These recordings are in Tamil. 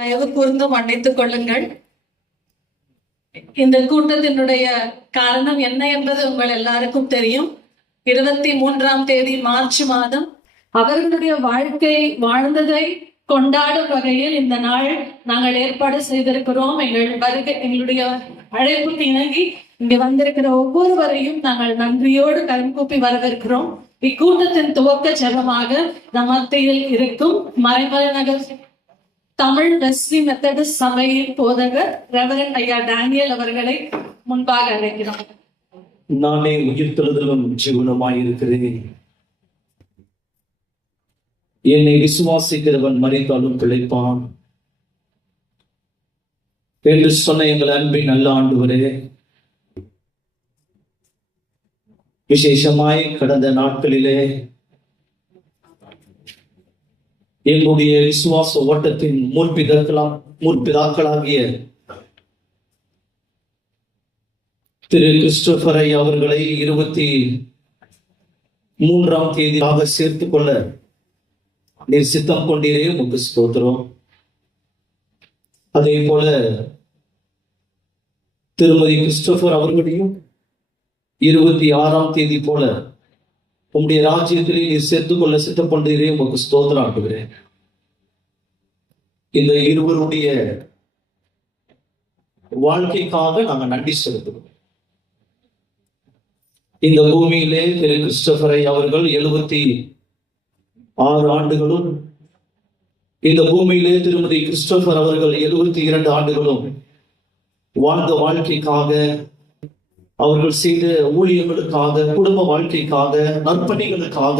தயவு கூர்ந்து மன்னித்துக் கொள்ளுங்கள். இந்த கூட்டத்தினுடைய காரணம் என்ன என்பது உங்கள் எல்லாருக்கும் தெரியும். 23ஆம் தேதி மார்ச் மாதம் அவர்களுடைய வாழ்க்கை வாழ்ந்ததை கொண்டாடும் வகையில் இந்த நாள் நாங்கள் ஏற்பாடு செய்திருக்கிறோம். எங்களுடைய அழைப்புக்கு இணங்கி இங்கு வந்திருக்கிற ஒவ்வொருவரையும் நாங்கள் நன்றியோடு கரம் கூப்பி வரவேற்கிறோம். இக்கூட்டத்தின் துவக்க ஜெபமாக நம் மத்தியில் இருக்கும் மறைமலை நகர் தமிழ் வெஸ்லி மெத்தடிஸ்ட் சபையின் போதகர் ரெவரண்ட் ஐயா டேனியல் அவர்களை முன்பாக அழைக்கிறோம். நானே உயிர்த்தெழுதலும் ஜீவனுமாயிருக்கிறேன். என்னை விசுவாசிக்கிறவன் மரித்தாலும் பிழைப்பான் என்று சொன்ன எங்கள் அன்பின் நல்ல ஆண்டவரே, விசேஷமாய் கடந்த நாட்களிலே எங்களுடைய விசுவாச ஓட்டத்தின் முற்பிதாக்களாகிய திரு கிறிஸ்டோபரை அவர்களை 23ஆம் தேதியாக சேர்த்துக் கொள்ள நீர் சித்தம் கொண்டீரே, உமக்கு ஸ்தோத்திரம். அதே போல திருமதி கிறிஸ்டோபர் அவர்களையும் 26ஆம் தேதி போல உம்முடைய ராஜ்யத்திலே நீர் சேர்த்துக் கொள்ள சித்தம் கொண்டீரே, உமக்கு ஸ்தோத்திரம் ஆக்குகிறேன். இந்த இருவருடைய வாழ்க்கைக்காக நாங்கள் நன்றி செலுத்துகிறோம். இந்த பூமியிலே திரு கிறிஸ்டோபரை அவர்கள் 76 ஆண்டுகளும், இந்த பூமியிலே திருமதி கிறிஸ்டோபர் அவர்கள் 72 ஆண்டுகளும் வாழ்ந்த வாழ்க்கைக்காக, அவர்கள் செய்த ஊழியர்களுக்காக, குடும்ப வாழ்க்கைக்காக, நற்பணிகளுக்காக,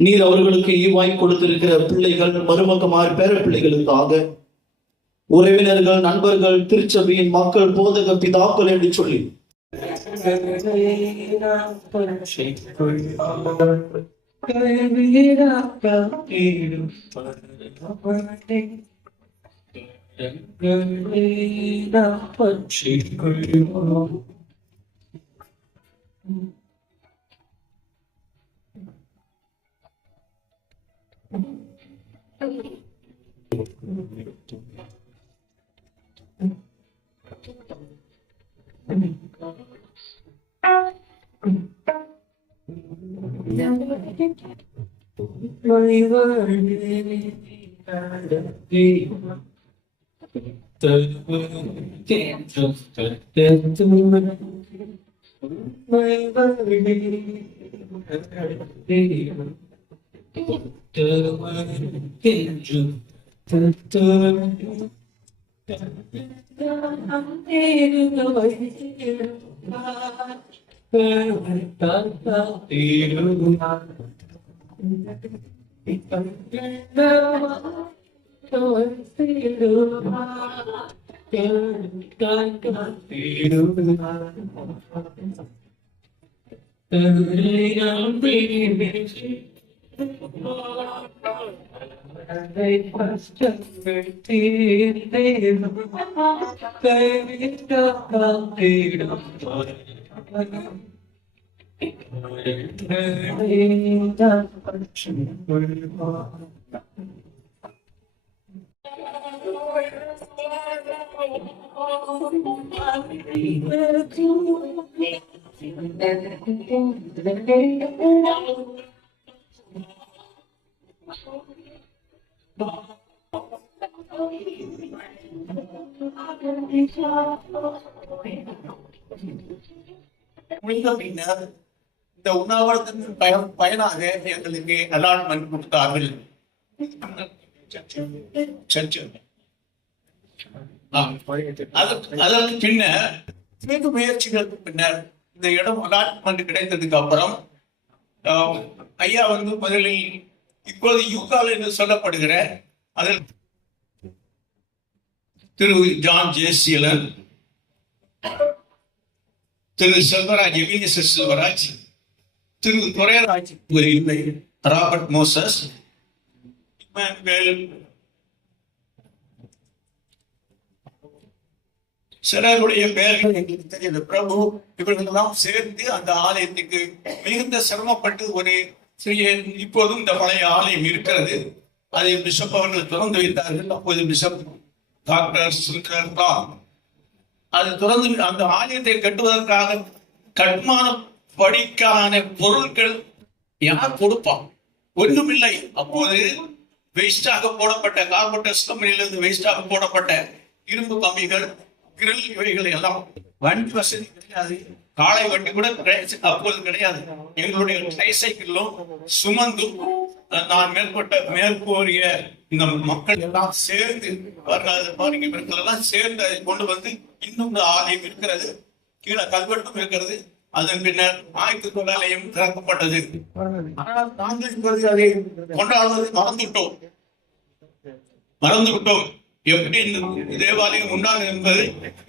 நீர் அவர்களுக்கு ஈவாய் கொடுத்திருக்கிற பிள்ளைகள், மருமகமார், பேர பிள்ளைகளுக்காக, உறவினர்கள், நண்பர்கள், திருச்சபையின் மக்கள், போதக பிதாக்கள் என்று சொல்லி முடிந்த பின்னர் இந்த உண்ணாவிரதத்தின் பயனாக எங்களுக்கு அலாட்மெண்ட் கொடுத்தார்கள். அதற்கு பின்னர் வெகு முயற்சிகளுக்கு பின்னர் இந்த இடம் அலாட்மெண்ட் கிடைத்ததுக்கு அப்புறம் ஐயா முதலில் இப்போது யூகால் என்று சொல்லப்படுகிற அதில் திரு ஜான் ஜேசியலன், திரு செல்வராஜ், செல்வராஜ், திரு துரைராஜ், ராபர்ட் மோசஸ், சிலருடைய பெயர்கள் எங்களுக்கு தெரியுது. பிரபு இவர்களெல்லாம் சேர்ந்து அந்த ஆலயத்துக்கு மிகுந்த சிரமப்பட்டு ஒரு சிறிய, இப்போதும் இந்த பழைய ஆலயம் இருக்கிறது. அதை பிஷப் அவர்கள் திறந்து வைத்தார்கள். அப்போது பிஷப் டாக்டர் சுல்கர் தான் அது திறந்து அந்த ஆலயத்தை கட்டுவதற்காக கட்டுமான படிக்கான பொருட்கள் யார் கொடுப்பான்? ஒன்றுமில்லை. அப்போது வேஸ்டாக போடப்பட்ட கார்பெண்டர்ஸ் கம்பெனியிலிருந்து வேஸ்டாக போடப்பட்ட இரும்பு கம்பிகள், கிரில், இவைகளை எல்லாம் வண்டி வசதி கிடையாது. காலை வண்டி கூட அப்போது கிடையாது. எங்களுடைய ட்ரைசைக்கிளும் சுமந்தும் நான் மேற்கூறிய இந்த மக்கள் எல்லாம் சேர்ந்து எல்லாம் சேர்ந்து அதை கொண்டு வந்து இன்னும் ஆலயம் இருக்கிறது. கீழே கல்வெட்டும் இருக்கிறது. அதன் பின்னர் 1900 திறக்கப்பட்டது. ஆனால் நாங்கள் இப்போது அதை கொண்டாடுவதை மறந்து விட்டோம். எப்படி இந்த தேவாலயம் உண்டானது என்பது,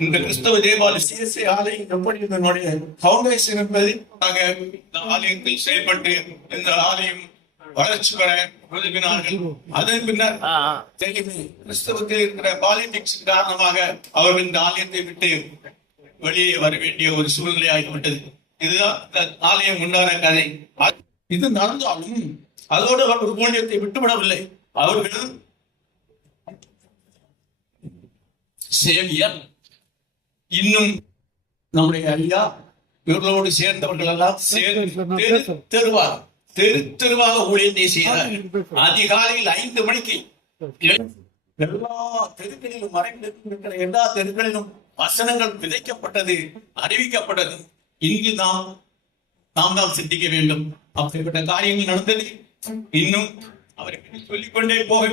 இந்த கிறிஸ்தவ தேவாலயம் சிஎஸ்ஐ ஆலயம் எப்படி இதனுடைய பவுண்டேஷன் என்பது இந்த ஆலயத்தில் செயல்பட்டு இந்த ஆலயம் வளர்ச்சி பெற உதவினார்கள். அதன் பின்னர் கிறிஸ்தவத்தில் இருக்கிற பாலிடிக்ஸ் காரணமாக அவர்கள் இந்த ஆலயத்தை விட்டு வெளியே வர வேண்டிய ஒரு சூழ்நிலை ஆகிவிட்டது. இதுதான் இந்த ஆலயம் உண்டான கதை. இது நடந்தாலும் அதோடு அவர்கள் ஊழியத்தை விட்டுவிடவில்லை. அவர்கள் சேவியர் இன்னும் நம்முடைய ஐயா இவர்களோடு சேர்ந்தவர்கள் எல்லாம் தெருவாக ஊழியத்தை செய்தார். அதிகாலையில் 5 மணிக்கு எல்லா தெருக்களிலும் மறைந்திருக்கிற எல்லா தெருக்களிலும் வசனங்கள் விதைக்கப்பட்டது, அறிவிக்கப்பட்டது. இங்கு நாம் தான் சிந்திக்க வேண்டும். அப்படிப்பட்ட காரியங்கள் நடந்தது. இன்னும் அவருக்கு சொல்லிக்கொண்டே போக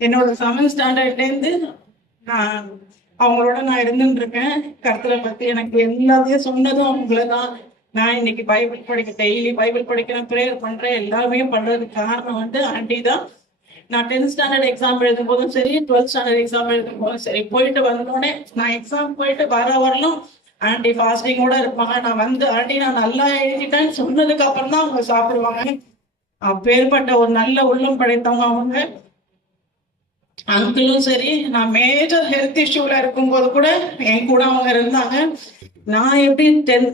என்னோட 7th ஸ்டாண்டர்ட்ல இருந்து அவங்களோட நான் இருந்துட்டு இருக்கேன். கர்த்தரை பத்தி எனக்கு எல்லாத்தையும் சொன்னதும் அவங்களதான். நான் இன்னைக்கு டெய்லி பைபிள் படிக்கிறேன், ப்ரேயர் பண்றேன், எல்லாமே பண்றதுக்கு காரணம் ஆண்டி தான். நான் 10th ஸ்டாண்டர்ட் எக்ஸாம் எழுதும் போதும் சரி, 12th ஸ்டாண்டர்ட் எக்ஸாம் எழுதும் போதும் சரி, போயிட்டு வந்தோடனே நான் எக்ஸாம் போயிட்டு வரலும் ஆண்டி ஃபாஸ்டிங்கோட இருப்பாங்க. நான் வந்து ஆண்டி நான் நல்லா எழுதிட்டேன்னு சொன்னதுக்கு அப்புறம் தான் அவங்க சாப்பிடுவாங்க. அப்பேற்பட்ட ஒரு நல்ல உள்ளம் படைத்தவங்க அவங்க. அங்கிளும் சரி, நான் மேஜர் ஹெல்த் இஷ்யூல இருக்கும்போது கூட என் கூட அவங்க இருந்தாங்க. நான் எப்படி 10th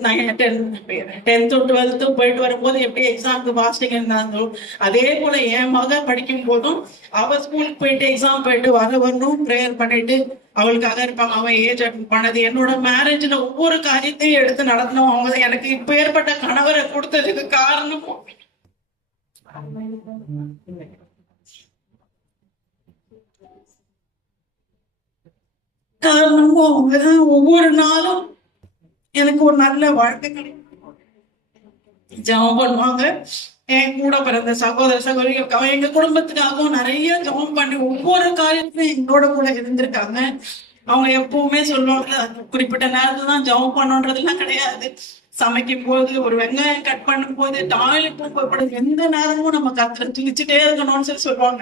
12th போயிட்டு வரும்போது எப்படி எக்ஸாமுக்கு ஃபாஸ்டிங் இருந்தாங்களோ அதே போல என் மக படிக்கும் போதும் அவ ஸ்கூலுக்கு போயிட்டு எக்ஸாம் போயிட்டு வரணும், ப்ரேயர் பண்ணிட்டு அவளுக்காக இருப்பாங்க. அவன் ஏஜ் அட்டன் பண்ணது, என்னோட மேரேஜ்ல ஒவ்வொரு காரியத்தையும் எடுத்து நடந்தோம். அவங்க எனக்கு இப்ப ஏற்பட்ட கணவரை கொடுத்ததுக்கு காரணமும் அவங்கதான். ஒவ்வொரு நாளும் எனக்கு ஒரு நல்ல வாழ்க்கை கிடைக்கும். ஜெபம் பண்ணுவாங்க. என் கூட பிறந்த சகோதர சகோதரிகளுக்காக, எங்க குடும்பத்துக்காகவும் நிறைய ஜெபம் பண்ணி ஒவ்வொரு காரியத்திலும் எங்களோட கூட இருந்திருக்காங்க. அவங்க எப்பவுமே சொல்லுவாங்க, குறிப்பிட்ட நேரத்துல தான் ஜெபம் பண்ணணுன்றதுலாம் கிடையாது. சமைக்கும் போது, ஒரு வெங்காயம் கட் பண்ணும் போது, டாய்லெட் எந்த நேரமும் நம்ம கத்துல துளிச்சுட்டே இருக்கணும்னு சொல்லி சொல்லுவாங்க.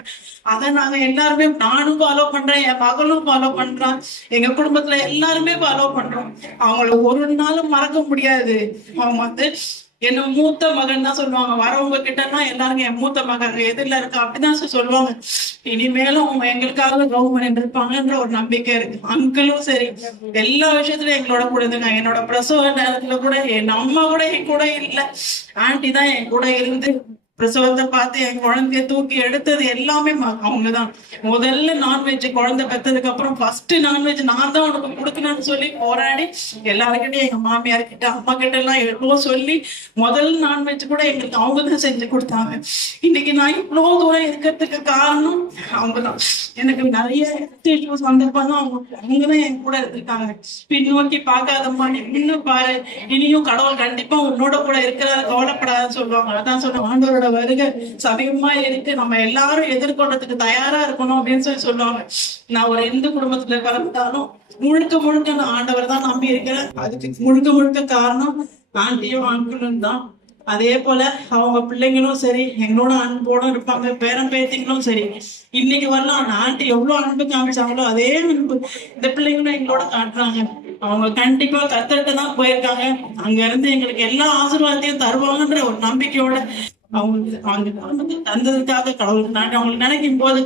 அதை நாங்க எல்லாருமே, நானும் ஃபாலோ பண்றேன், என் மகளும் ஃபாலோ பண்றான், எங்க குடும்பத்துல எல்லாருமே ஃபாலோ பண்றோம். அவங்கள ஒரு நாளும் மறக்க முடியாது. அவங்க வந்து என்ன மூத்த மகன் தான் சொல்லுவாங்க. வரவங்க கிட்டனா எல்லாரும் என் மூத்த மகன் எதிரில இருக்கா அப்படிதான் சொல்லுவாங்க. இனிமேலும் அவங்க எங்களுக்காக கவர்மெண்ட் இருப்பாங்கன்ற ஒரு நம்பிக்கை இருக்கு. அங்கிளும் சரி, எல்லா விஷயத்துலயும் எங்களோட கூட இருந்தாங்க. என்னோட பிரசவ நேரத்துல கூட என் அம்மா கூட என் கூட இல்லை, ஆண்டி தான் என் கூட இருந்து பிரசவத்தை பார்த்து என் குழந்தைய தூக்கி எடுத்தது எல்லாமே அவங்கதான். முதல்ல நான்வெஜ் குழந்தை பெற்றதுக்கு அப்புறம் ஃபர்ஸ்ட் நான்வெஜ் நான் தான் உனக்கு கொடுக்கணும்னு சொல்லி போராடி எல்லாருக்கிட்டையும், எங்க மாமியார் கிட்ட, அம்மா கிட்ட எல்லாம் எவ்வளோ சொல்லி முதல் நான்வெஜ் கூட எங்களுக்கு அவங்க தான் செஞ்சு கொடுத்தாங்க. இன்னைக்கு நான் இவ்வளோ தூரம் இருக்கிறதுக்கு காரணம் அவங்கதான். எனக்கு நிறைய இஷ்யூஸ் வந்திருப்பாங்க, அவங்கதான் என் கூட இருந்திருக்காங்க. பின்னோக்கி பார்க்காதம்மா, இன்னும் பாரு, இனியும் கடவுள் கண்டிப்பா உன்னோட கூட இருக்கிறாரு, கவலைப்படாதுன்னு சொல்லுவாங்க. அதான் சொல்லுவாங்க, ஆண்டவரோட அவரோட வருகை சமீபமா இருக்கு, நம்ம எல்லாரும் எதிர்கொள்றதுக்கு தயாரா இருக்கணும் அப்படின்னு சொல்லுவாங்க. நான் ஒரு இந்து குடும்பத்துல பிறந்தாலும் முழுக்க முழுக்க நான் ஆண்டவர் தான் நம்பி இருக்கிறேன். அதுக்கு முழுக்க முழுக்க காரணம் ஆண்டியும் அங்கிளும் தான். அதே போல அவங்க பிள்ளைங்களும் சரி எங்களோட அன்போடும் இருப்பாங்க, பேரன் பேத்திங்களும் சரி. இன்னைக்கு வரலாம் அந்த ஆண்டி எவ்வளவு அன்பு காமிச்சாங்களோ அதே அன்பு இந்த பிள்ளைங்களும் எங்களோட காட்டுறாங்க. அவங்க கண்டிப்பா கர்த்தர்கிட்ட தான் போயிருக்காங்க. அங்க இருந்து எங்களுக்கு எல்லா ஆசீர்வாதத்தையும் தருவாங்கன்ற ஒரு நம்பிக்கையோட அவங்க தந்ததுக்காக கடவுளுக்கு நன்றி. அவங்களுக்கு நினைக்கும் போது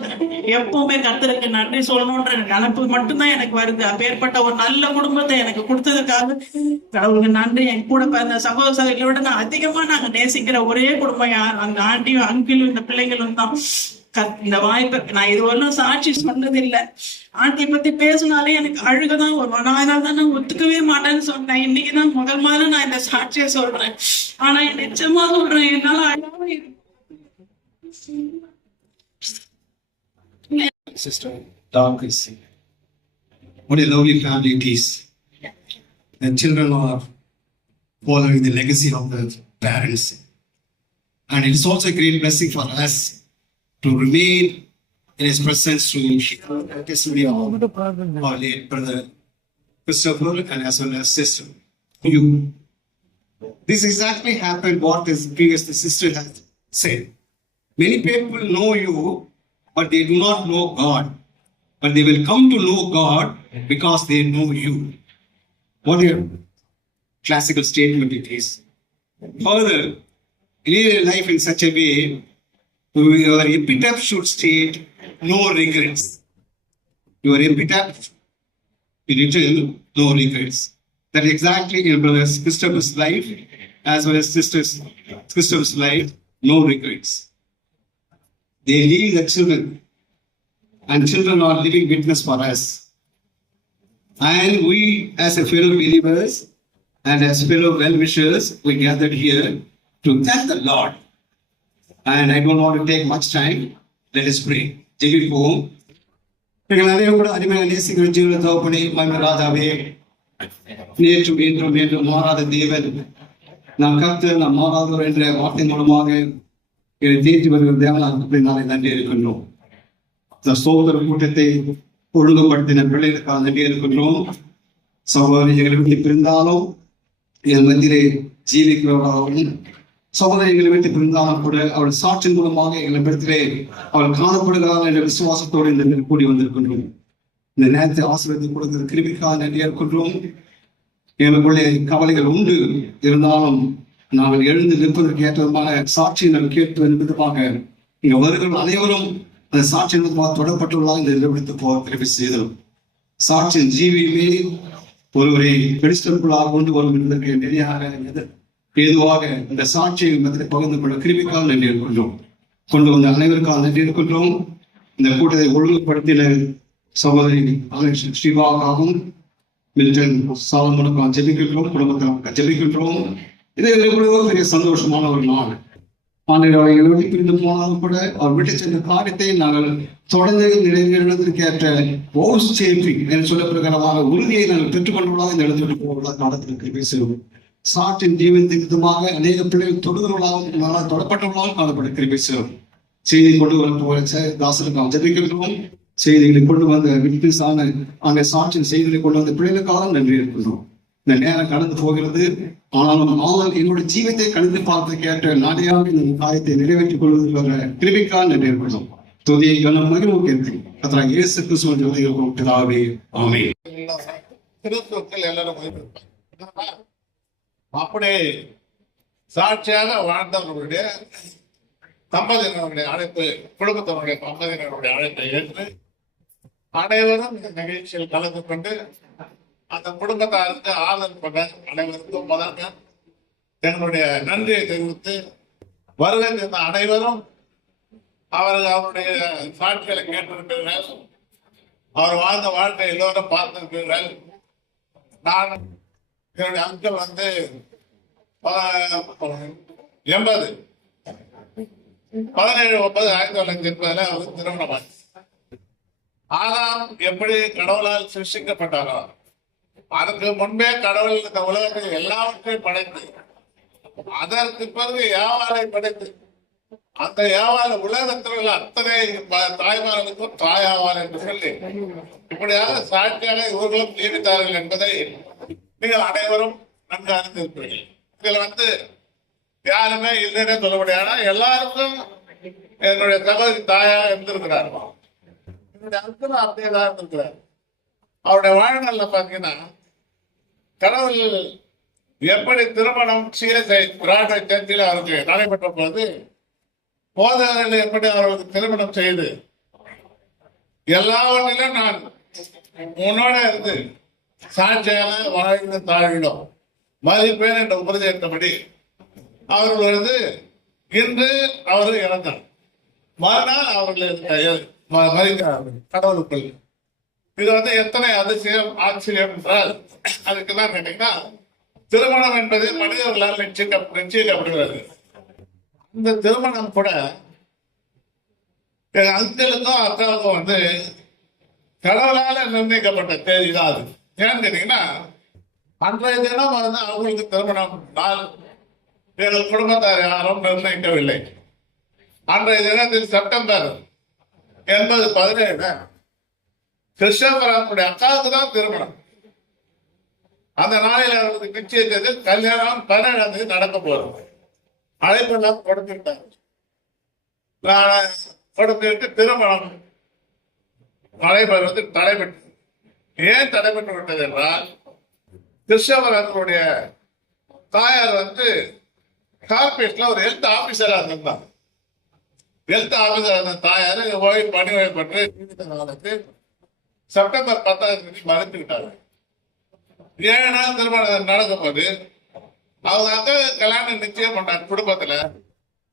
எப்பவுமே கர்த்தருக்கு நன்றி சொல்லணும்ன்ற நினைப்பு மட்டும்தான் எனக்கு வருது. அப்பேற்பட்ட ஒரு நல்ல குடும்பத்தை எனக்கு கொடுத்ததுக்காக கடவுளுக்கு நன்றி. என் கூட பிறந்த சகோதர சகோதரிகளோட நான் அதிகமா நாங்க நேசிக்கிற ஒரே குடும்பம் யார், அந்த ஆண்டியும் அங்கிளும் இந்த பிள்ளைங்களும் தான். இந்த வாய்ப்பு நான் இது வரலாம் சாட்சி சொன்னது இல்லை. ஆண்டியை பத்தி பேசினாலே எனக்கு அழுகதான் வரும். நான் ஒத்துக்கவே மாட்டேன்னு சொன்னேன். இன்னைக்குதான் முதல் மாதிரி நான் இந்த சாட்சியை சொல்றேன். ஆனா நிச்சயமா சொல்றேன், என்னால அழகாவே Sister Dorcas, what a lovely family it is. The children are following the legacy of the parents, and it is also a great blessing for us to remain in His presence to hear the testimony of our late brother Christopher and as well as sister you. This exactly happened what this previous sister has said. Many people know you, but they do not know God. But they will come to know God because they know you. What a classical statement it is. Further, live a life in such a way your epitaph should state no regrets. Your epitaph written no regrets. That exactly in brother Christopher's life as well as Christopher's life, no regrets. They leave the children, and children are living witness for us. And we as a fellow believers and as fellow well-wishers, we gathered here to thank the Lord. And I don't want to take much time. Let us pray. ஜெபிப்போம். எங்கள் அனைவரும் கூட அருமையான நேசிக்கிற ஜீவன தகப்பனே, மகிமை ராஜாவே, நேற்றும் இன்றும் என்றும் மாறாத தேவன், நாம் கர்த்தர் நாம் மாறாதவர் என்ற வார்த்தை மூலமாக என்னை தேற்றி வருகிற தேவனாக நாளை நன்றி இருக்கின்றோம். இந்த சகோதர கூட்டத்தை ஒழுங்குபடுத்தின பிள்ளைகளுக்காக நன்றி இருக்கின்றோம். சகோதரி எங்களை விட்டு பிரிந்தாலும் என் மத்தியிலே ஜீவிக்கிறவர்களாகவும், சகோதரிகளை விட்டு பிரிந்தாலும் கூட அவள் சாட்சியின் மூலமாக எங்களிடத்திலே அவள் காணப்படுகிறாள் என்ற விசுவாசத்தோடு இந்த கூடி வந்திருக்கின்றோம். இந்த நேரத்தை ஆசீர்வாதத்தை கொடுக்கிற கிருபிக்காக நன்றி இருக்கின்றோம். எங்களுக்குள்ளே கவலைகள் உண்டு, இருந்தாலும் நாங்கள் எழுந்து நிற்பதற்கு ஏற்றமான சாட்சியை நாங்கள் கேட்டு என்பதற்காக இங்க வருகிற அனைவரும் அந்த சாட்சியின் மூலமாக தொடரப்பட்டுள்ளதாக இந்த நிறுவனத்தை போக கிருபை செய்தோம். சாட்சியின் ஜீவியுமே ஒருவரை கிறிஸ்தவர்களாக கொண்டு வரும் என்பதற்கு நெறியாக ஏதுவாக இந்த சாட்சியை பகிர்ந்து கொள்ள கிருபிக்காக நன்றி இருக்கின்றோம். கொண்டு வந்த அனைவருக்காக நன்றி இருக்கின்றோம். இந்த கூட்டத்தை ஒழுங்குபடுத்தின சகோதரி ஸ்ரீவாகாகவும் மில்டன் சாலமனுக்காக ஜெபிக்கின்றோம், குடும்பத்திற்காக ஜெபிக்கின்றோம். இது எவ்வளவோ பெரிய சந்தோஷமான ஒரு நாள். ஆண்கள் விட்டு பிரிந்து போனாலும் கூட அவர் விட்டு சென்ற காரியத்தை நாங்கள் தொடர்ந்து நிறைவேறுவதற்கு ஏற்ற என்று சொல்லப்படுகிறவாக உறுதியை நாங்கள் பெற்றுக்கொண்டுள்ளதாக இந்த இடத்துல போவதாக நடத்திற்கு பேசுவோம். சாட்டின் ஜீவனத்தின் விதமாக அநேக பிள்ளைகள் தொடுகிறவர்களாகவும் தொடப்பட்டவர்களாகவும் காணப்பட கிருபை செய்வோம். செய்தி கொண்டு வர தாசனுக்கு நாம் ஜெபிக்கின்றோம். செய்திகளை கொண்டு வந்த விட்னஸான அந்த சாட்சியின் செய்திகளை கொண்டு வந்த பிள்ளைகளுக்காக நன்றி இருக்கின்றோம். இந்த நேரம் கடந்து போகிறது, ஆனாலும் என்னுடைய ஜீவத்தை கணித்து பார்த்து கேட்ட நாளையாக இந்த காரியத்தை நிறைவேற்றிக் கொள்வதற்காக கிருபைக்காக நன்றி இருக்கின்றோம். துதியை கனம் மகிழ்வு இருக்கிறேன். கர்த்தராகிய இயேசு கிறிஸ்துவின் பிதாவே, ஆமென். அப்படி சாட்சியாக வாழ்ந்தவர்களுடைய தம்பதியினருடைய அழைப்பு, குடும்பத்தினருடைய தம்பதியினருடைய அழைப்பை ஏற்று அனைவரும் இந்த நிகழ்ச்சியில் கலந்து கொண்டு அந்த குடும்பத்தாருக்கு ஆதரவு பண்ண அனைவருக்கும் முதல்ல எங்களுடைய நன்றியை தெரிவித்து, வருகை இருந்த அனைவரும் அவருடைய சாட்சிகளை கேட்டிருப்பீர்கள். அவர் வாழ்ந்த வாழ்க்கை எல்லோரும் பார்த்திருப்பீர்கள். நான் என்னுடைய அங்கிள் 17/9/1980 அவர் திருமணமாச்சு. ஆதாம் எப்படி கடவுளால் சிருஷ்டிக்கப்பட்டாரோ அதற்கு முன்பே கடவுள் இந்த உலகத்தில் எல்லாவற்றையும் படைத்து, அதற்கு பிறகு யாவாரை படைத்து அந்த ஏவாள் உலகத்தில் உள்ள அத்தனை தாய்மார்களுக்கும் தாயாவார் என்று சொல்லி இப்படியாக சாட்சியாக இவர்களும் ஜீவித்தார்கள் என்பதை நீங்கள் அனைவரும் நன்கு அறிந்திருப்பீர்கள். இதில் யாருமே இல்லைன்னே சொல்ல முடியாது. எல்லாருக்கும் என்னுடைய சகோதரி தாயாக இருந்திருக்கிறார். என்னுடைய அர்த்தம் அப்படியே தான் இருந்திருக்கிறார். அவருடைய வாழ்நாள்ல பாத்தீங்கன்னா கடவுள் எப்படி திருமணம் சிஎஸ்ஐ பிராட்வே சர்ச்சில் அவருக்கு நடைபெற்ற போது போதகர்கள் எப்படி அவர்களுக்கு திருமணம் செய்து எல்லாவற்றிலும் நான் உன்னோட இருந்து சாட்சியாக வாழ்ந்த தாழிடும் மதிப்பேன் என்ற உறுதியேற்றபடி அவர்கள் இன்று அவர்கள் இறந்தார். மறுநாள் அவர்கள் மறிக்கிறார்கள் கடவுளுக்குள். இது எத்தனை அதிசயம் ஆச்சரியம் என்றால் அதுக்குதான் கேட்டீங்கன்னா திருமணம் என்பது மனிதர்களால் நிச்சயிக்கப்படுகிறது. இந்த திருமணம் கூட என் அங்கிளுக்கும் அக்காவுக்கும் கடவுளால நிர்ணயிக்கப்பட்ட தேதி தான் அது. ஏன்னு கேட்டீங்கன்னா அன்றைய தினம் அவங்களுக்கு திருமணம் நாள் எங்கள் குடும்பத்தார் யாரும் நிர்ணயிக்கவில்லை. அன்றைய தினத்தில் செப்டம்பர் 17 கிறிஸ்டோபருடைய அக்காவுக்கு தான் திருமணம். அந்த நாளில் அவர்களுக்கு நிச்சயித்தது கல்யாணம் 17ஆம் தேதி நடக்க போறது. அழைப்பெல்லாம் கொடுத்துட்டார். கொடுத்துட்டு திருமணம் நடைபெறுவது தடைபெற்றது. ஏன் தடைபெற்று விட்டது என்றால் கிறிஸ்டோபர் அவர்களுடைய தாயார் கார்பரேட்ல ஒரு ஹெல்த் ஆபீசரா இருந்தார். ஹெல்த் ஆபீசர் இருந்த தாயார் ஓய்வு பணி ஓய்வுபட்டு காலத்து செப்டம்பர் 10ஆம் தேதி மறைத்துவிட்டார்கள். 7 நாள் திருமணம் நடக்கும் போது அவங்க அக்கா கல்யாணம் நிச்சயம் பண்ணாங்க. குடும்பத்துல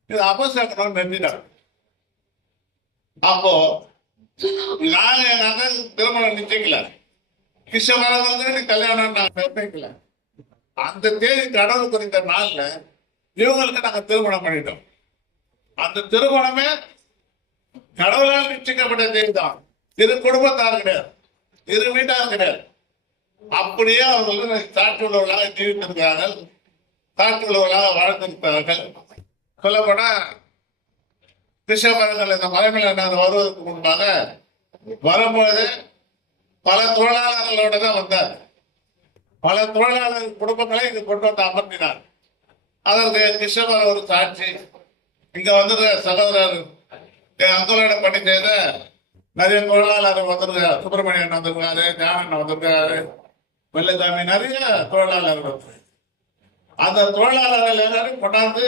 இது அபசகனம் நிறுத்திட்டாங்க. அப்போ நாங்க திருமணம் நிச்சயிக்கல, கிருஷ்ணவரங்களுக்கு கல்யாணம் நாங்க நிர்ணயிக்கல. அந்த தேதி கடவுள் குறித்த நாள்ல இவங்களுக்கு நாங்க திருமணம் பண்ணிட்டோம். அந்த திருமணமே கடவுளால் நிச்சயிக்கப்பட்ட தேதி தான். இரு குடும்பத்தார் கிடையாது, இரு வீட்டார் கிடையாது. அப்படியே அவர்கள் சாட்சி உள்ளவர்களாக ஜீவித்திருக்கிறார்கள், சாட்சி உள்ளவர்களாக வாழ்ந்திருக்கிறார்கள். சொல்லப்போனா கிருஷ்ணபரங்கள் இந்த மலைமலை வருவதற்கு முன்பாக வரும்போது பல தொழிலாளர்களோட தான் வந்தார். பல தொழிலாளர் குடும்பங்களை இங்கு கொண்டு வந்து அமர்த்தினார். அதற்கு கிருஷ்ணபர ஒரு சாட்சி. இங்க சகோதரர் என் அங்கலோட பணி செய்த நிறைய தொழிலாளர்கள் வந்திருக்காரு. சுப்பிரமணியன் வந்திருக்காரு, ஞானன் வந்திருக்காரு, வெள்ளசாமி, நிறைய தொழிலாளர்கள். அந்த தொழிலாளர்கள் எல்லாரும் கொண்டாந்து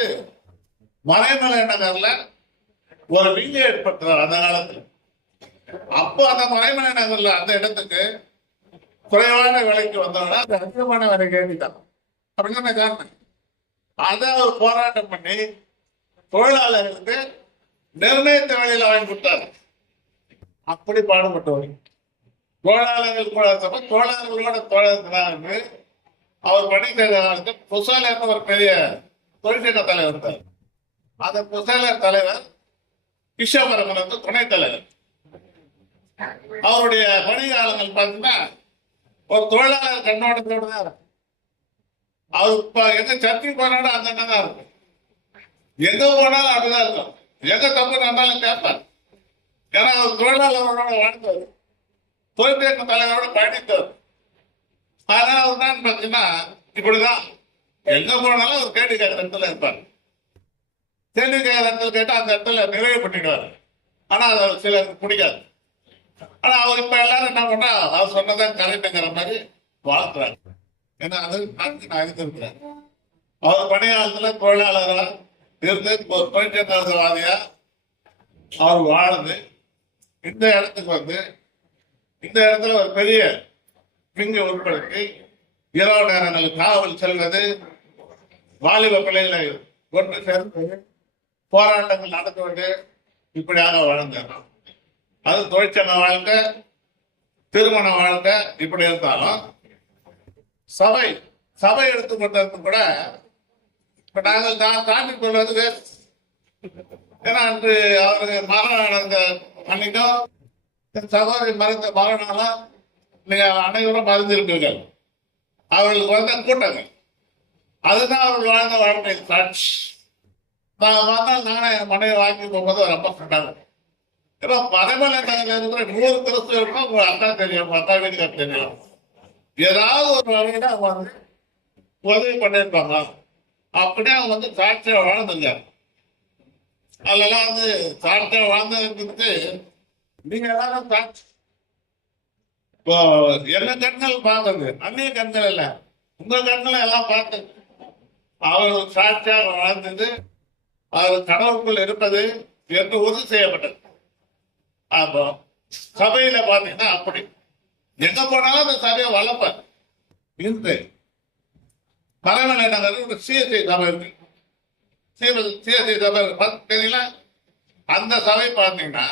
மலைமலை நகர்ல ஒரு விங்க ஏற்படுத்துறார் அந்த காலத்துல. அப்போ அந்த மலைமலை நகர்ல அந்த இடத்துக்கு குறைவான விலைக்கு வந்தோம்னா அது அதிகமான விலை கேட்டுட்டான். அப்படின்னு காரணம் அதை அவர் போராட்டம் பண்ணி தொழிலாளர்களுக்கு நிர்ணயித்த விலையில வாங்கி கொடுத்தாரு. அப்படி பாடுபட்டவர். தொழிலாளர்கள் தொழிலாளர்களோட தொழிலாளர்கள் அவர் படிக்கிற காலத்து புசாலர்னு ஒரு பெரிய தொழிற்சங்க தலைவர் இருந்தார். அந்த புசாலர் தலைவர் கிஷோபரமன் துணைத் தலைவர். அவருடைய பணியாளர்கள் பார்த்தீங்கன்னா ஒரு தொழிலாளர் கண்ணோட்டத்தோடு தான் இருக்கும். அவர் எங்க சர்ச்சை போனாலும் அந்த எண்ணம் தான் இருக்கும், எங்க போனாலும் அப்படிதான் இருக்கும். எங்க தப்பு நடந்தாலும் கேட்பார். ஏன்னா அவர் தொழிலாளர்களோட வாழ்ந்தவர், தொழிற்சங்க தலைவரோட பயணித்தவர். ஆனா அவர் தான் பார்த்தீங்கன்னா இப்படிதான் எங்க போனாலும் அவர் கேள்வி கேட்கிற இடத்துல இருப்பார். கேள்வி கேட்கிற இடத்துல கேட்டா அந்த இடத்துல நிறைவு பண்ணிடுவார். ஆனா அது அவர் சிலருக்கு பிடிக்காது. ஆனா அவர் இப்ப எல்லாரும் என்ன பண்ணா அவர் சொன்னதான் கரெக்டுங்கிற மாதிரி வாழ்த்துறாரு. ஏன்னா அது நான் அறிந்திருக்கிறேன். அவர் பணியாளத்துல தொழிலாளரா இருந்து ஒரு தொழிற்சங்கவாதியா அவர் வாழ்ந்து இந்த இடத்துக்கு இந்த இடத்துல ஒரு பெரிய விங்கு உட்படுத்தி இரவு நேரங்களில் காவல் செல்வது, வாலிப பிள்ளைகளை கொண்டு சேர்ந்து போராட்டங்கள் நடத்துவது, இப்படியாக வாழ்ந்தார். அது தொழிற்சங்க வாழ்க்கை, திருமண வாழ்க்கை இப்படி இருந்தாலும் சபை எடுத்துக்கொண்டது கூட இப்ப நாங்கள் தாண்டி கொள்வது. ஏன்னா அன்று அவருக்கு மரணம் அன்னைக்கும் சகோதரி மரணம் நீங்க அனைவரும் மறந்திருப்பீர்கள். அவர்களுக்கு கூட்டங்கள் அதுதான் அவர்கள் வாழ்ந்த வாழ்க்கை சாட்சி. நான் வந்தால் நானே என் மனைவி வாங்கி போகும்போது ரொம்ப சொன்னாங்க. ஏன்னா மறைமலை நகரில் இருக்கிற 100 கிறிஸ்துவருக்கும் உங்க அக்கா தெரியும், அக்கா வீட்டுக்கு தெரியும். ஏதாவது ஒரு வகையில அவங்க வந்து உதவி பண்ணியிருப்பாங்க. அப்படியே அவங்க வந்து சாட்சியா வாழ்ந்துங்க. அதெல்லாம் வந்து சாட்சியா வாழ்ந்ததுக்கு நீங்க எல்லாரும் சாட்சி. இப்போ என்ன கண்கள் பார்த்தது, அந்நிய கண்கள் இல்ல, உங்க கண்களை எல்லாம் பார்த்து அவர் சாட்சியா வாழ்ந்தது, அவர் கடவுளுக்குள் இருப்பது என்று உறுதி செய்யப்பட்டது. அப்போ சபையில பாத்தீங்கன்னா அப்படி எங்க போனாலும் அந்த சபையை வளர்ப்பார். இந்த மறைமலை நகர் ஒரு சிஎஸ்ஐ சபை இருக்கு. சிஎஸ்ஐ சபை பார்த்தீங்கன்னா அந்த சபை பார்த்தீங்கன்னா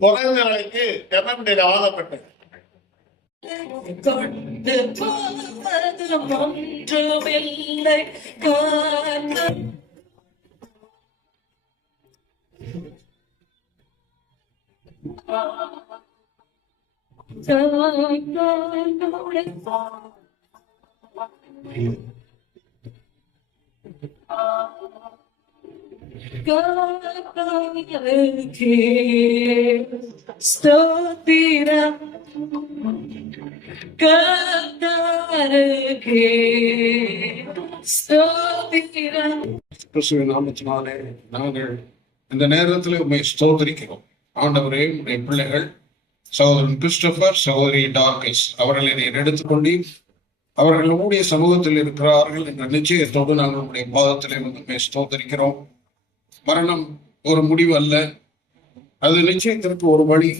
குறைந்த விலைக்கு எம்எம்டியில் வாங்கப்பட்டது. கொண்டு போவதும் ஒன்றுமில்லை காத்து ஸ்தோத்திரம் கர்த்தருக்கே ஸ்தோத்திரம். கிறிஸ்துவின் நாமத்தினாலே நாங்கள் இந்த நேரத்தில் உண்மை ஸ்தோத்திரிக்கிறோம். ஆண்டவரே, உடைய பிள்ளைகள் சகோதரன் கிறிஸ்டோபர், சகோதரி டார்கஸ் அவர்களை நீர் எடுத்துக்கொண்டீர். அவர்கள் நம்முடைய சமூகத்தில் இருக்கிறார்கள் என்ற நிச்சயத்தோடு நாங்கள் உடைய பாதத்திலே வந்து ஸ்தோத்திரிக்கிறோம். மரணம் ஒரு முடிவு அல்ல, அது நிச்சயத்திற்கு ஒரு வழி,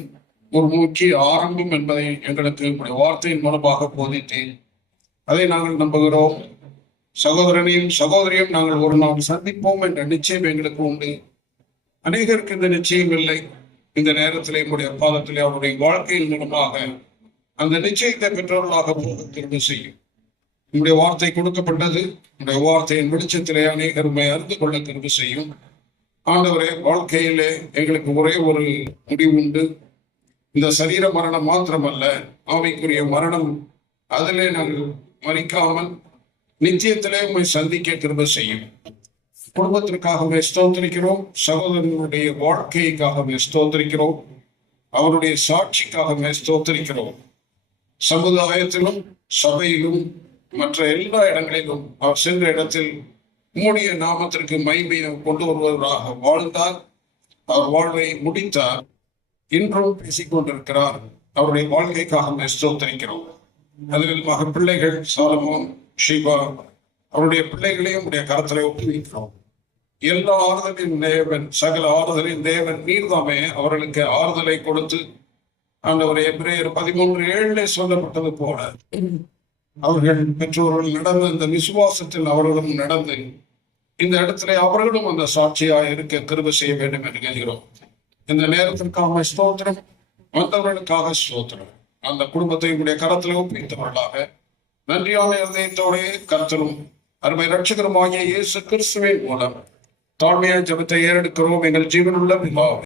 ஒரு முக்கிய ஆரம்பம் என்பதை எங்களுக்கு உடைய வார்த்தையின் மூலமாக போதித்தேன். அதை நாங்கள் நம்புகிறோம். சகோதரனையும் சகோதரியும் நாங்கள் ஒரு நாள் சந்திப்போம் என்ற நிச்சயம் எங்களுக்கு உண்டு. அநேகருக்கு இந்த நிச்சயம் இல்லை. இந்த நேரத்திலே உடைய பாதத்திலே அவருடைய வாழ்க்கையின் மூலமாக அந்த நிச்சயத்தை பெற்றவர்களாக போக திரும்ப செய்யும். உங்களுடைய வார்த்தை கொடுக்கப்பட்டது. உங்களுடைய வார்த்தையின் வெளிச்சத்திலே அநேகருமை அறிந்து கொள்ள திரும்ப செய்யும். ஆண்டவரே, வாழ்க்கையிலே எங்களுக்கு ஒரே ஒரு முடிவு உண்டு. இந்த சரீர மரணம் மாத்திரமல்ல, ஆவிக்குரிய மரணம். அதிலே நாங்கள் மறிக்காமல் நிச்சயத்திலே உண்மை சந்திக்க திரும்ப செய்யும். குடும்பத்திற்காகவே ஸ்தோத்திரிக்கிறோம். சகோதரனுடைய வாழ்க்கைக்காகவே ஸ்தோத்திரிக்கிறோம். அவருடைய சாட்சிக்காகவே ஸ்தோத்திரிக்கிறோம். சமுதாயத்திலும் சபையிலும் மற்ற எல்லா இடங்களிலும் அவர் சென்ற இடத்தில் உம்முடைய நாமத்திற்கு மகிமையை கொண்டு வருவதாக வாழ்ந்தார். அவர் வாழ்வை முடித்தார். இன்றும் பேசிக்கொண்டிருக்கிறார். அவருடைய வாழ்க்கைக்காக ஸ்தோத்திரிக்கிறோம். அதில் மக பிள்ளைகள் சாலமோன், ஷிபா, அவருடைய பிள்ளைகளையும் உடைய கரத்திலே ஒப்புவிக்கிறோம். எல்லா ஆறுதலின் தேவன், சகல ஆறுதலின் தேவன் நீர்தாமே அவர்களுக்கு ஆறுதலை கொடுத்து, ஆண்டவரே, எபிரேயர் 13:7 சொல்லப்பட்டது போல அவர்கள் பெற்றோர்கள் நடந்த இந்த விசுவாசத்தில் அவர்களும் நடந்து இந்த இடத்துல அவர்களும் அந்த சாட்சியாக இருக்க கிருபை செய்ய வேண்டும் என்று கேட்கிறோம். இந்த நேரத்திற்காக ஸ்தோத்திரம், வந்தவர்களுக்காக ஸ்தோத்திரம். அந்த குடும்பத்தை உடைய கரத்தில் ஒப்புவித்தவர்களாக நன்றியான இருதயத்தோடே கர்த்தரும் அருமை ரட்சகருமாகிய இயேசு கிறிஸ்துவின் மூலம் தாழ்மையான ஜெபத்தை ஏறெடுக்கிறோம். எங்கள் ஜீவனுள்ள பிதாவே.